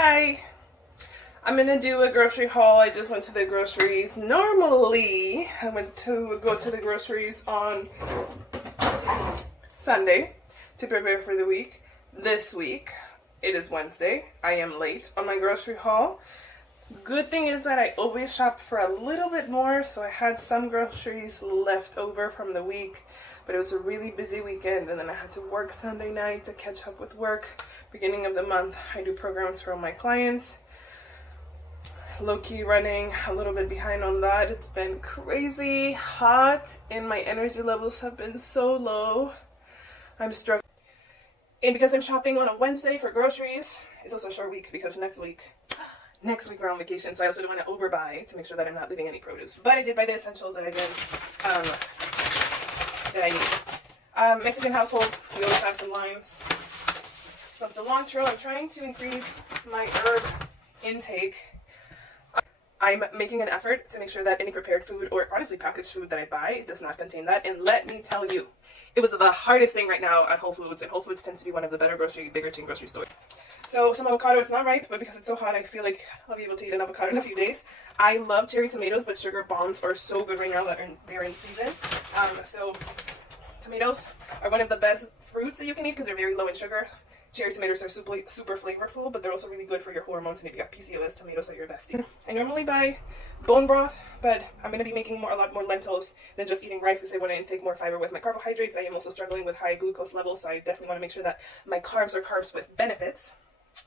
Hi, I'm gonna do a grocery haul. I just went to the groceries. Normally, I went to go to the groceries on Sunday to prepare for the week. This week, it is Wednesday. I am late on my grocery haul. Good thing is that I always shop for a little bit more, so I had some groceries left over from the week, but it was a really busy weekend, and then I had to work Sunday night to catch up with work. Beginning of the month, I do programs for my clients. Low-key running a little bit behind on that. It's been crazy hot, and my energy levels have been so low. I'm struggling. And because I'm shopping on a Wednesday for groceries, it's also a short week because next week we're on vacation, so I also don't want to overbuy to make sure that I'm not leaving any produce. But I did buy the essentials that I need. Mexican household, we always have some limes, some cilantro. I'm trying to increase my herb intake. I'm making an effort to make sure that any prepared food or honestly packaged food that I buy does not contain that. And let me tell you, it was the hardest thing right now at Whole Foods, and Whole Foods tends to be one of the better bigger chain grocery stores. So some avocado is not ripe, but because it's so hot, I feel like I'll be able to eat an avocado in a few days. I love cherry tomatoes, but sugar bombs are so good right now that they're in season. So tomatoes are one of the best fruits that you can eat because they're very low in sugar. Cherry tomatoes are super flavorful, but they're also really good for your hormones, and if you have PCOS, tomatoes are your bestie. I normally buy bone broth, but I'm going to be making a lot more lentils than just eating rice because I want to intake more fiber with my carbohydrates. I am also struggling with high glucose levels, so I definitely want to make sure that my carbs are carbs with benefits.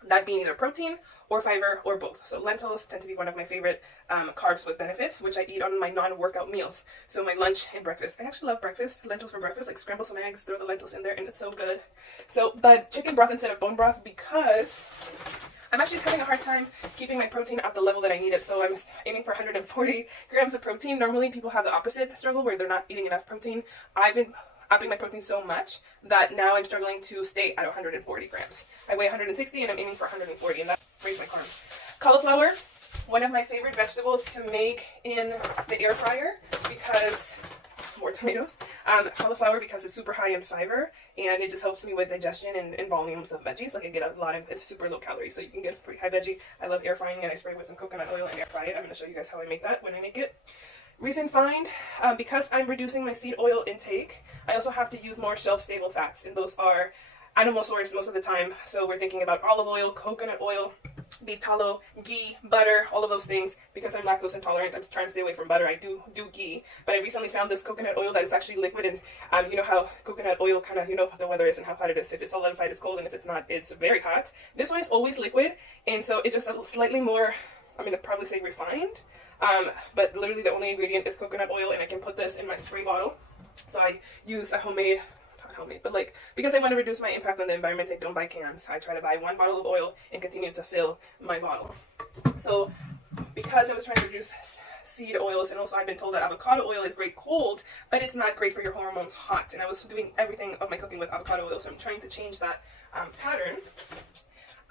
That being either protein or fiber or both. So lentils tend to be one of my favorite carbs with benefits, which I eat on my non-workout meals. So my lunch and breakfast. I actually love breakfast, lentils for breakfast, like scramble some eggs, throw the lentils in there, and it's so good. So, but chicken broth instead of bone broth because I'm actually having a hard time keeping my protein at the level that I need it. So I'm aiming for 140 grams of protein. Normally people have the opposite struggle where they're not eating enough protein. I've been upping my protein so much that now I'm struggling to stay at 140 grams. I weigh 160 and I'm aiming for 140, and that raised my carbs. Cauliflower, one of my favorite vegetables to make in the air fryer because more tomatoes. Cauliflower because it's super high in fiber and it just helps me with digestion and volumes of veggies. Like I get a lot of, it's super low calories, so you can get pretty high veggie. I love air frying, and I spray with some coconut oil and air fry it. I'm going to show you guys how I make that when I make it. Recent find, because I'm reducing my seed oil intake, I also have to use more shelf-stable fats, and those are animal sourced most of the time. So we're thinking about olive oil, coconut oil, beef tallow, ghee, butter, all of those things. Because I'm lactose intolerant, I'm trying to stay away from butter. I do ghee, but I recently found this coconut oil that is actually liquid, and you know how coconut oil kind of, you know, the weather is and how hot it is. If it's solidified, it's cold, and if it's not, it's very hot. This one is always liquid, and so it's just a slightly more, I'm going to probably say refined. But literally the only ingredient is coconut oil, and I can put this in my spray bottle. So I use a homemade, not homemade, but like, because I want to reduce my impact on the environment, I don't buy cans. I try to buy one bottle of oil and continue to fill my bottle. So because I was trying to reduce seed oils, and also I've been told that avocado oil is great cold, but it's not great for your hormones hot. And I was doing everything of my cooking with avocado oil, so I'm trying to change that pattern.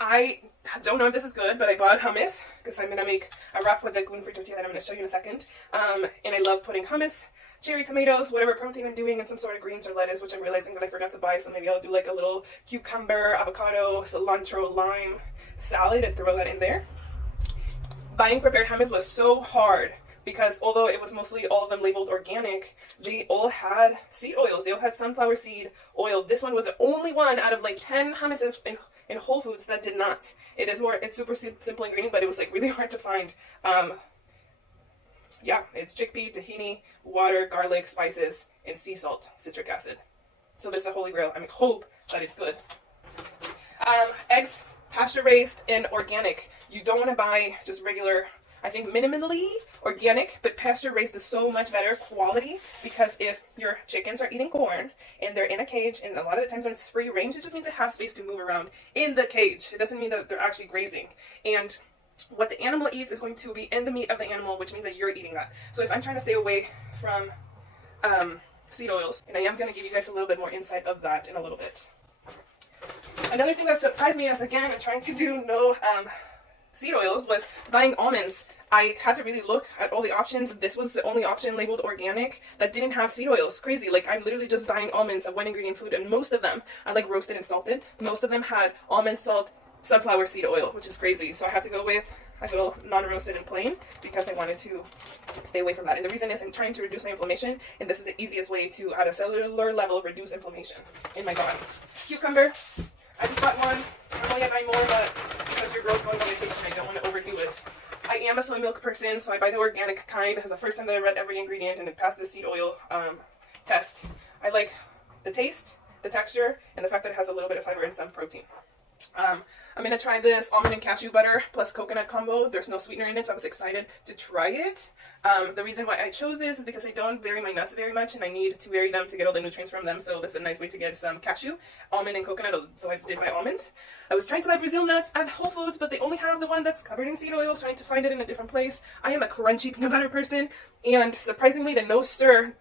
I don't know if this is good, but I bought hummus because I'm going to make a wrap with the gluten-free tortilla that I'm going to show you in a second. And I love putting hummus, cherry tomatoes, whatever protein I'm doing, and some sort of greens or lettuce, which I'm realizing that I forgot to buy. So maybe I'll do like a little cucumber, avocado, cilantro, lime salad and throw that in there. Buying prepared hummus was so hard because although it was mostly all of them labeled organic, they all had seed oils. They all had sunflower seed oil. This one was the only one out of like 10 hummuses in Whole Foods that did not. It's super simple ingredient, but it was like really hard to find. Yeah, it's chickpea, tahini, water, garlic, spices, and sea salt, citric acid. So this is a holy grail. I hope that it's good. Eggs, pasture raised and organic. You don't want to buy just regular, I think minimally organic, but pasture raised is so much better quality because if your chickens are eating corn and they're in a cage, and a lot of the times when it's free range, it just means they have space to move around in the cage. It doesn't mean that they're actually grazing. And what the animal eats is going to be in the meat of the animal, which means that you're eating that. So if I'm trying to stay away from seed oils, and I am going to give you guys a little bit more insight of that in a little bit. Another thing that surprised me is, again, I'm trying to do no seed oils, was buying almonds. I had to really look at all the options. This was the only option labeled organic that didn't have seed oils. Crazy. Like, I'm literally just buying almonds, a one ingredient food, and most of them, I like roasted and salted. Most of them had almond salt, sunflower seed oil, which is crazy. So I had to go with a little non-roasted and plain because I wanted to stay away from that. And the reason is I'm trying to reduce my inflammation, and this is the easiest way to, at a cellular level, reduce inflammation in my body. Cucumber, I just got one. Normally I buy more, but because your girl's going on vacation, I don't want to overdo it. I am a soy milk person, so I buy the organic kind. It's the first time that I read every ingredient and it passed the seed oil test. I like the taste, the texture, and the fact that it has a little bit of fiber and some protein. I'm going to try this almond and cashew butter plus coconut combo. There's no sweetener in it, so I was excited to try it. The reason why I chose this is because I don't vary my nuts very much, and I need to vary them to get all the nutrients from them, so this is a nice way to get some cashew, almond, and coconut, although I did buy almonds. I was trying to buy Brazil nuts at Whole Foods, but they only have the one that's covered in seed oil, so I need to find it in a different place. I am a crunchy peanut butter person, and surprisingly, the no stir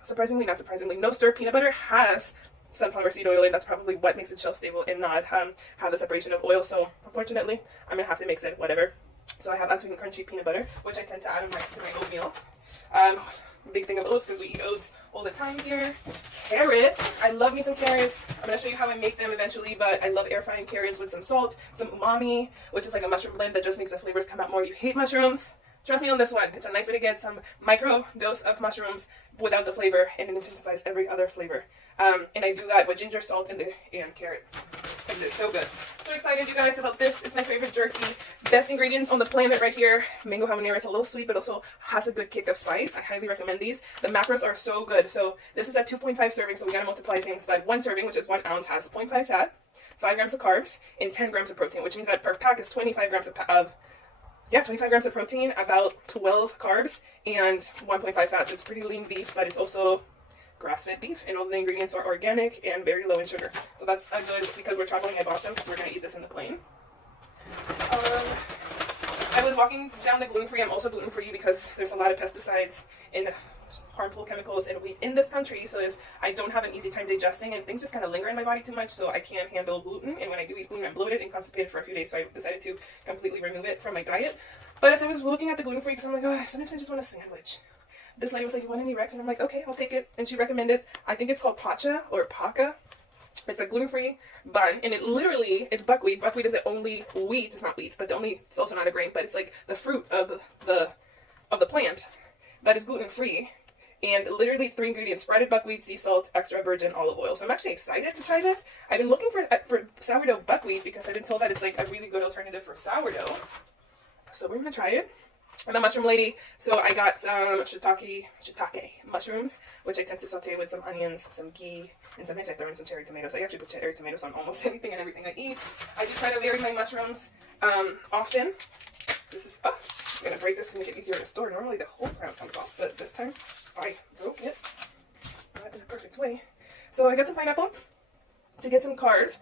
peanut butter has sunflower seed oil, and that's probably what makes it shelf stable and not have the separation of oil. So unfortunately, I'm gonna have to mix it, whatever. So I have unsweetened crunchy peanut butter, which I tend to add to my oatmeal. Big thing of oats because we eat oats all the time here. Carrots, I love me some carrots. I'm gonna show you how I make them eventually, but I love air frying carrots with some salt, some umami, which is like a mushroom blend that just makes the flavors come out more. You hate mushrooms? Trust me on this one. It's a nice way to get some micro dose of mushrooms without the flavor, and it intensifies every other flavor. And I do that with ginger, salt, and carrot. And it's so good. So excited, you guys, about this. It's my favorite jerky. Best ingredients on the planet right here. Mango habanero is a little sweet, but also has a good kick of spice. I highly recommend these. The macros are so good. So this is a 2.5 serving, so we gotta multiply things. But one serving, which is 1 ounce, has 0.5 fat, 5 grams of carbs, and 10 grams of protein, which means that per pack is 25 grams of 25 grams of protein, about 12 carbs, and 1.5 fats. It's pretty lean beef, but it's also grass-fed beef, and all the ingredients are organic and very low in sugar. So that's a good, because we're traveling, I bought some because we're going to eat this in the plane. I was walking down the gluten-free. I'm also gluten-free because there's a lot of pesticides and harmful chemicals in wheat in this country, so if I don't have an easy time digesting and things just kind of linger in my body too much, so I can't handle gluten, and when I do eat gluten, I'm bloated and constipated for a few days, so I decided to completely remove it from my diet. But as I was looking at the gluten-free, because I'm like, oh, sometimes I just want a sandwich. This lady was like, you want any Rex? And I'm like, okay, I'll take it. And she recommended, I think it's called Pacha or Paca. It's a gluten-free bun, and it's buckwheat. Buckwheat is the only wheat, it's not wheat, but it's also not a grain, but it's like the fruit of the plant that is gluten-free. And literally 3 ingredients: sprouted buckwheat, sea salt, extra virgin olive oil. So I'm actually excited to try this. I've been looking for sourdough buckwheat because I've been told that it's like a really good alternative for sourdough. So we're gonna try it. I'm a mushroom lady, so I got some shiitake mushrooms, which I tend to saute with some onions, some ghee, and sometimes I throw in some cherry tomatoes. I actually put cherry tomatoes on almost anything and everything I eat. I do try to vary my mushrooms often. This is, I'm just gonna break this to make it easier to store. Normally the whole crown comes off, but this time I broke it. Not in a perfect way. So I got some pineapple to get some carbs.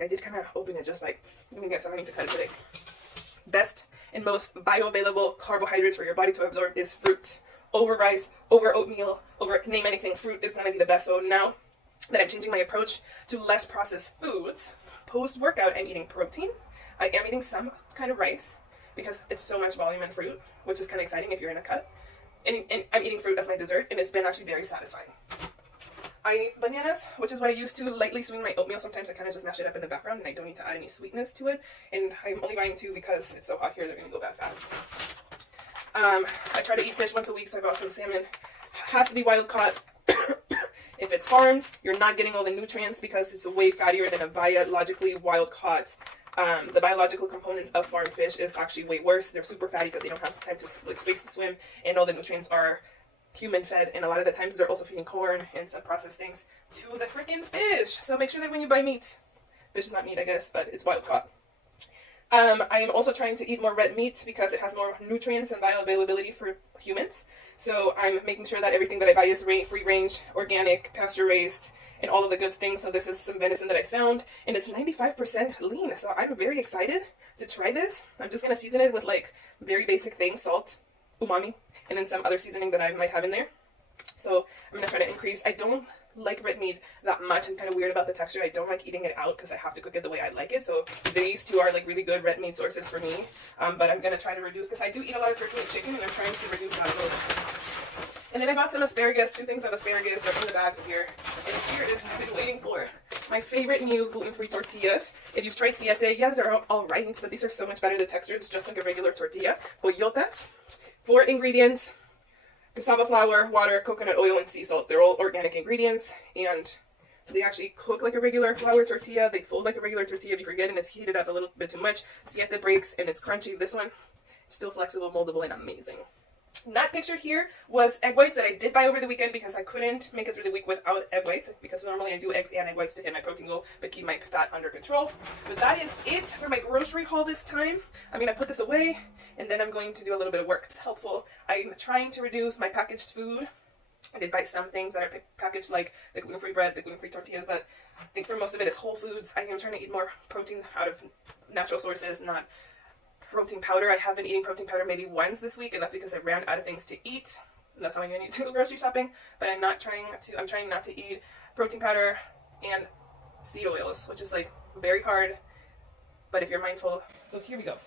I did kind of open it just by doing it, so I need to cut it today. Best and most bioavailable carbohydrates for your body to absorb is fruit. Over rice, over oatmeal, over name anything, fruit is going to be the best. So now that I'm changing my approach to less processed foods, post-workout I'm eating protein. I am eating some kind of rice because it's so much volume in fruit, which is kind of exciting if you're in a cut. And I'm eating fruit as my dessert, and it's been actually very satisfying. I eat bananas, which is what I used to lightly sweeten my oatmeal. Sometimes I kind of just mash it up in the background, and I don't need to add any sweetness to it. And I'm only buying 2 because it's so hot here, they're going to go bad fast. I try to eat fish once a week, so I bought some salmon. Has to be wild caught. If it's farmed, you're not getting all the nutrients because it's way fattier than a biologically wild caught. The biological components of farmed fish is actually way worse. They're super fatty because they don't have time to space to swim, and all the nutrients are human fed, and a lot of the times they're also feeding corn and some processed things to the freaking fish. So make sure that when you buy meat, fish is not meat, I guess, but it's wild caught. I am also trying to eat more red meat because it has more nutrients and bioavailability for humans. So I'm making sure that everything that I buy is free range, organic, pasture raised, and all of the good things. So this is some venison that I found, and it's 95% lean. So I'm very excited to try this. I'm just going to season it with like very basic things: salt, umami, and then some other seasoning that I might have in there. So I'm going to try to increase. I don't like red meat that much. I'm kind of weird about the texture. I don't like eating it out because I have to cook it the way I like it. So these 2 are like really good red meat sources for me. But I'm going to try to reduce, because I do eat a lot of turkey and chicken, and I'm trying to reduce that a little bit. And then I bought some asparagus, 2 things of asparagus. They're in the bags here. And here is what I've been waiting for. My favorite new gluten-free tortillas. If you've tried Siete, yes, they're all right, but these are so much better. The texture is just like a regular tortilla. Pollotas. 4 ingredients. Cassava flour, water, coconut oil, and sea salt. They're all organic ingredients. And they actually cook like a regular flour tortilla. They fold like a regular tortilla. If you forget and it's heated up a little bit too much, Siete breaks and it's crunchy. This one, still flexible, moldable, and amazing. Not pictured here was egg whites that I did buy over the weekend because I couldn't make it through the week without egg whites, because normally I do eggs and egg whites to hit my protein goal but keep my fat under control. But that is it for my grocery haul this time. I'm going to put this away and then I'm going to do a little bit of work. It's helpful. I'm trying to reduce my packaged food. I did buy some things that are packaged, like the gluten-free bread, the gluten-free tortillas, but I think for most of it is whole foods. I am trying to eat more protein out of natural sources, not protein powder. I have been eating protein powder maybe once this week, and that's because I ran out of things to eat. That's how I'm going to go grocery shopping. But I'm trying not to eat protein powder and seed oils, which is like very hard. But if you're mindful, so here we go.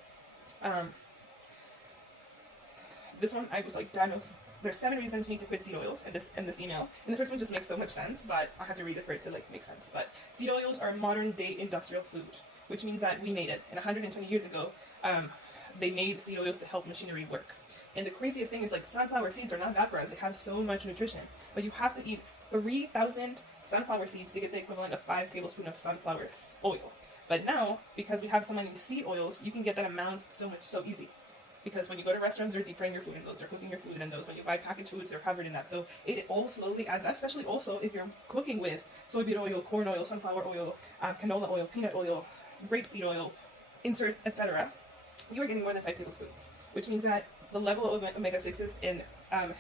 This one I was like done with. There's 7 reasons you need to quit seed oils in this email. And the first one just makes so much sense, but I had to read it for it to like make sense. But seed oils are modern day industrial food, which means that we made it. And 120 years ago, they made seed oils to help machinery work. And the craziest thing is, like, sunflower seeds are not bad for us. They have so much nutrition. But you have to eat 3,000 sunflower seeds to get the equivalent of 5 tablespoons of sunflower oil. But now, because we have so many seed oils, you can get that amount so easy. Because when you go to restaurants, they're deep frying your food in those, they're cooking your food in those. When you buy packaged foods, they're covered in that. So it all slowly adds up, especially also if you're cooking with soybean oil, corn oil, sunflower oil, canola oil, peanut oil, grapeseed oil, insert, etc. You are getting more than 5 tablespoons, which means that the level of omega-6s in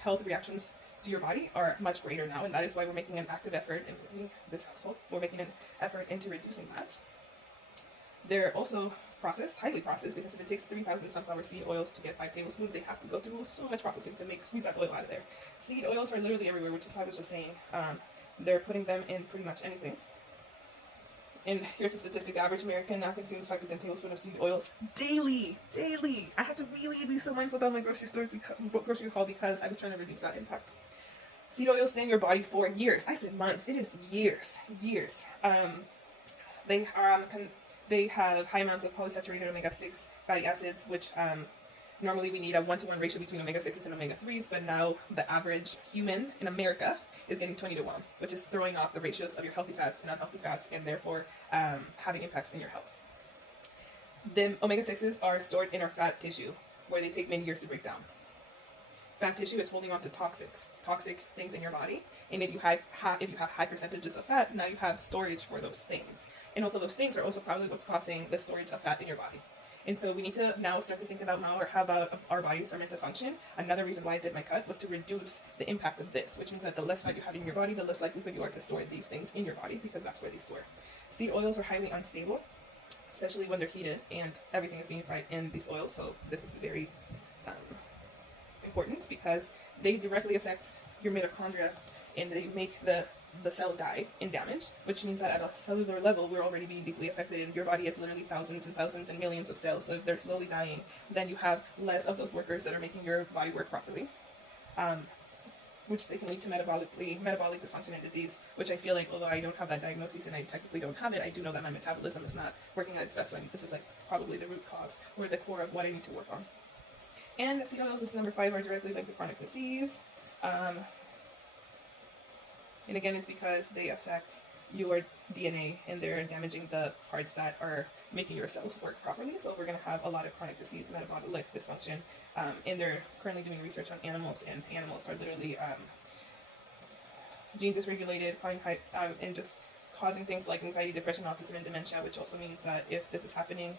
health reactions to your body are much greater now, and that is why we're making an active effort in this household. We're making an effort into reducing that. They're also highly processed, because if it takes 3,000 sunflower seed oils to get 5 tablespoons, they have to go through so much processing to squeeze that oil out of there. Seed oils are literally everywhere, which is how I was just saying. They're putting them in pretty much anything. And here's the statistic: the average American now consumes 5 to 10 tablespoons of seed oils daily. I had to really be so mindful about my grocery haul because I was trying to reduce that impact. Seed oils stay in your body for years. I said months. It is years. They have high amounts of polysaturated omega-6 fatty acids, which normally we need a 1-to-1 ratio between omega-6s and omega-3s, but now the average human in America is getting 20-to-1, which is throwing off the ratios of your healthy fats and unhealthy fats, and therefore having impacts in your health. The omega-6s are stored in our fat tissue, where they take many years to break down. Fat tissue is holding on to toxic things in your body, and if you have high percentages of fat, now you have storage for those things. And also those things are also probably what's causing the storage of fat in your body. And so we need to now start to think about how our bodies are meant to function. Another reason why I did my cut was to reduce the impact of this, which means that the less fat you have in your body, the less likely you are to store these things in your body, because that's where they store. Seed oils are highly unstable, especially when they're heated, and everything is being fried in these oils. So this is very important, because they directly affect your mitochondria, and they make the cell die and damage, which means that at a cellular level, we're already being deeply affected. Your body has literally thousands and thousands and millions of cells, so if they're slowly dying, then you have less of those workers that are making your body work properly, which they can lead to metabolic dysfunction and disease, which I feel like, although I don't have that diagnosis and I technically don't have it, I do know that my metabolism is not working at its best, so this is like probably the root cause, or the core of what I need to work on. And seed oils, this is number 5, are directly linked to chronic disease. And again, it's because they affect your DNA, and they're damaging the parts that are making your cells work properly. So we're going to have a lot of chronic disease, metabolic dysfunction. And they're currently doing research on animals, and animals are literally gene dysregulated, and just causing things like anxiety, depression, autism, and dementia, which also means that if this is happening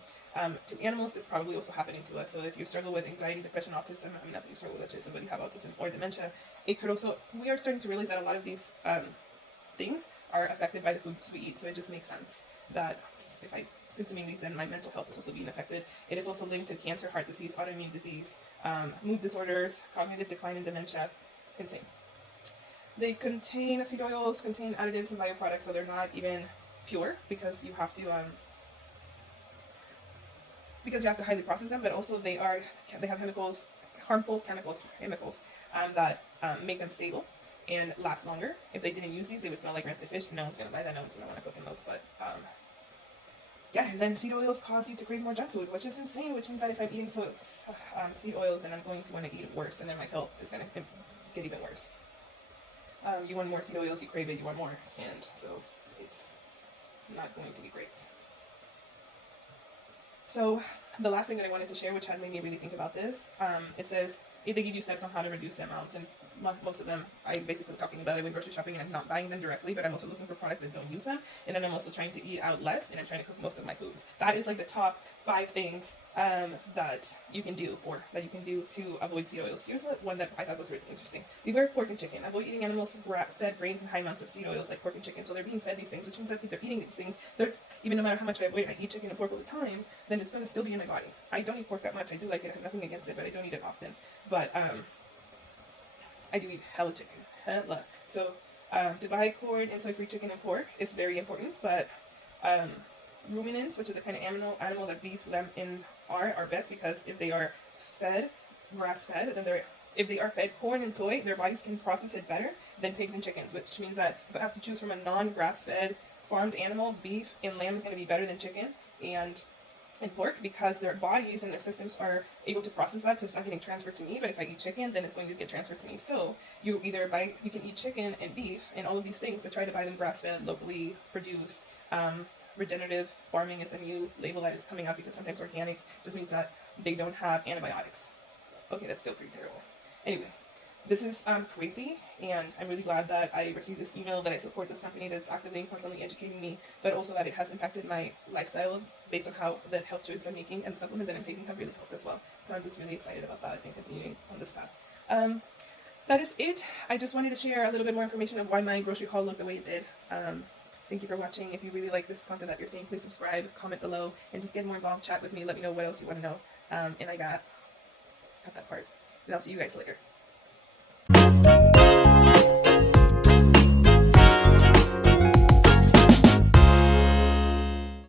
to animals, it's probably also happening to us. So if you struggle with anxiety, depression, autism, I mean, not that you struggle with autism, but you have autism or dementia, it could also, we are starting to realize that a lot of these things are affected by the foods we eat. So it just makes sense that if I'm consuming these, then my mental health is also being affected. It is also linked to cancer, heart disease, autoimmune disease, mood disorders, cognitive decline, and dementia. Insane. They contain, seed oils contain additives and bioproducts, so they're not even pure, because you have to highly process them, but also they have chemicals, harmful chemicals that make them stable and last longer. If they didn't use these, they would smell like rancid fish. No one's gonna buy that. No one's gonna want to cook in those. But yeah, and then seed oils cause you to crave more junk food, which is insane. Which means that if I'm eating seed oils, and I'm going to want to eat it worse, and then my health is gonna get even worse. You want more seed oils, you crave it, you want more, and so it's not going to be great. So the last thing that I wanted to share, which had made me really think about this, it says if they give you steps on how to reduce the amounts, and most of them I'm basically talking about. I went grocery shopping and I'm not buying them directly, but I'm also looking for products that don't use them, and then I'm also trying to eat out less, and I'm trying to cook most of my foods. That is like the top 5 things that you can do to avoid seed oils. Here's the one that I thought was really interesting. Beware of pork and chicken. Avoid eating animals fed grains and high amounts of seed oils like pork and chicken. So they're being fed these things, which means that if they're eating these things, even no matter how much I eat chicken and pork all the time, then it's going to still be in my body. I don't eat pork that much. I do like it. I have nothing against it, but I don't eat it often. But I do eat hella chicken. So to buy corn and soy-free chicken and pork is very important, but ruminants, which is a kind of animal that beef, lamb, and are best, because if they are fed grass-fed, then if they are fed corn and soy, their bodies can process it better than pigs and chickens, which means that if I have to choose from a non-grass-fed farmed animal, beef and lamb is going to be better than chicken and pork, because their bodies and their systems are able to process that, so it's not getting transferred to me. But if I eat chicken, then it's going to get transferred to me. So you can eat chicken and beef and all of these things, but try to buy them grass-fed, locally produced. Regenerative farming is a new label that is coming out, because sometimes organic just means that they don't have antibiotics. Okay, that's still pretty terrible. Anyway, this is crazy, and I'm really glad that I received this email, that I support this company that's actively and constantly educating me, but also that it has impacted my lifestyle based on how the health choices I'm making, and the supplements that I'm taking have really helped as well. So I'm just really excited about that and continuing on this path. That is it. I just wanted to share a little bit more information of why my grocery haul looked the way it did. Thank you for watching. If you really like this content that you're seeing, please subscribe, comment below, and just get more involved, chat with me, let me know what else you want to know. And I got that part. And I'll see you guys later.